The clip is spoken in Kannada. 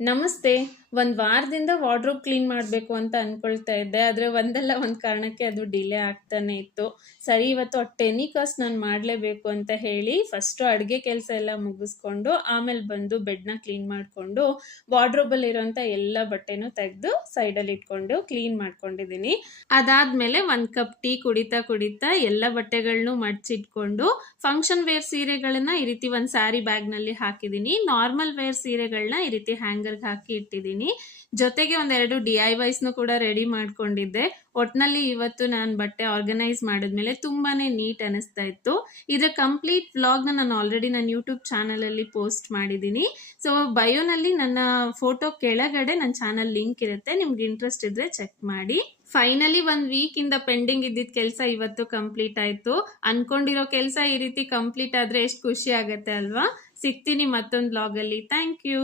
ನಮಸ್ತೆ. ಒಂದ್ ವಾರದಿಂದ ವಾರ್ಡ್‌ರೋಬ್ ಕ್ಲೀನ್ ಮಾಡ್ಬೇಕು ಅಂತ ಅನ್ಕೊಳ್ತಾ ಇದ್ದೆ. ಆದ್ರೆ ಒಂದಲ್ಲ ಒಂದ್ ಕಾರಣಕ್ಕೆ ಅದು ಡಿಲೇ ಆಗ್ತಾನೆ ಇತ್ತು. ಸರಿ ಇವತ್ತು ಆ ಟೆನಿಕಸ್ ನಾನ್ ಮಾಡ್ಲೇಬೇಕು ಅಂತ ಹೇಳಿ ಫಸ್ಟು ಅಡ್ಗೆ ಕೆಲ್ಸ ಎಲ್ಲ ಮುಗಿಸ್ಕೊಂಡು, ಆಮೇಲೆ ಬಂದು ಬೆಡ್‌ನ ಕ್ಲೀನ್ ಮಾಡ್ಕೊಂಡು, ವಾರ್ಡ್‌ರೋಬಲ್ಲಿ ಇರೋಂಥ ಎಲ್ಲ ಬಟ್ಟೆನೂ ತೆಗ್ದು ಸೈಡಲ್ಲಿ ಇಟ್ಕೊಂಡು ಕ್ಲೀನ್ ಮಾಡ್ಕೊಂಡಿದ್ದೀನಿ. ಅದಾದ್ಮೇಲೆ 1 ಕಪ್ ಟೀ ಕುಡಿತಾ ಎಲ್ಲ ಬಟ್ಟೆಗಳ್ನೂ ಮಡ್ಚಿಟ್ಕೊಂಡು, ಫಂಕ್ಷನ್ ವೇರ್ ಸೀರೆಗಳನ್ನ ಈ ರೀತಿ ಒಂದ್ ಸ್ಯಾರಿ ಬ್ಯಾಗ್‌ನಲ್ಲಿ ಹಾಕಿದ್ದೀನಿ. ನಾರ್ಮಲ್ ವೇರ್ ಸೀರೆಗಳನ್ನ ಈ ರೀತಿ ಹ್ಯಾಂಗರ್‌ಗೆ ಹಾಕಿ ಇಟ್ಟಿದ್ದೀನಿ. ಜೊತೆಗೆ ಒಂದೆರಡು DIYಸ್‌ನು ಕೂಡ ರೆಡಿ ಮಾಡ್ಕೊಂಡಿದ್ದೆ. ಒಟ್ನಲ್ಲಿ ಇವತ್ತು ನಾನು ಬಟ್ಟೆ ಆರ್ಗನೈಸ್ ಮಾಡಿದ್ಮೇಲೆ ತುಂಬಾನೇ ನೀಟ್ ಅನಿಸ್ತಾ ಇತ್ತು. ಇದರ ಕಂಪ್ಲೀಟ್ ವ್ಲಾಗ್‌ನ ನಾನು ಆಲ್ರೆಡಿ ನನ್ನ ಯೂಟ್ಯೂಬ್ ಚಾನಲಲ್ಲಿ ಪೋಸ್ಟ್ ಮಾಡಿದ್ದೀನಿ. ಸೊ ಬಯೋನಲ್ಲಿ ನನ್ನ ಫೋಟೋ ಕೆಳಗಡೆ ನನ್ನ ಚಾನಲ್ ಲಿಂಕ್ ಇರುತ್ತೆ. ನಿಮ್ಗೆ ಇಂಟ್ರೆಸ್ಟ್ ಇದ್ರೆ ಚೆಕ್ ಮಾಡಿ. ಫೈನಲಿ 1 ವೀಕಿಂದ ಪೆಂಡಿಂಗ್ ಇದ್ದಿದ್ದ ಕೆಲಸ ಇವತ್ತು ಕಂಪ್ಲೀಟ್ ಆಯ್ತು. ಅನ್ಕೊಂಡಿರೋ ಕೆಲಸ ಈ ರೀತಿ ಕಂಪ್ಲೀಟ್ ಆದ್ರೆ ಎಷ್ಟು ಖುಷಿ ಆಗತ್ತೆ ಅಲ್ವಾ? ಸಿಗ್ತೀನಿ ಮತ್ತೊಂದು ವ್ಲಾಗಲ್ಲಿ. Thank you.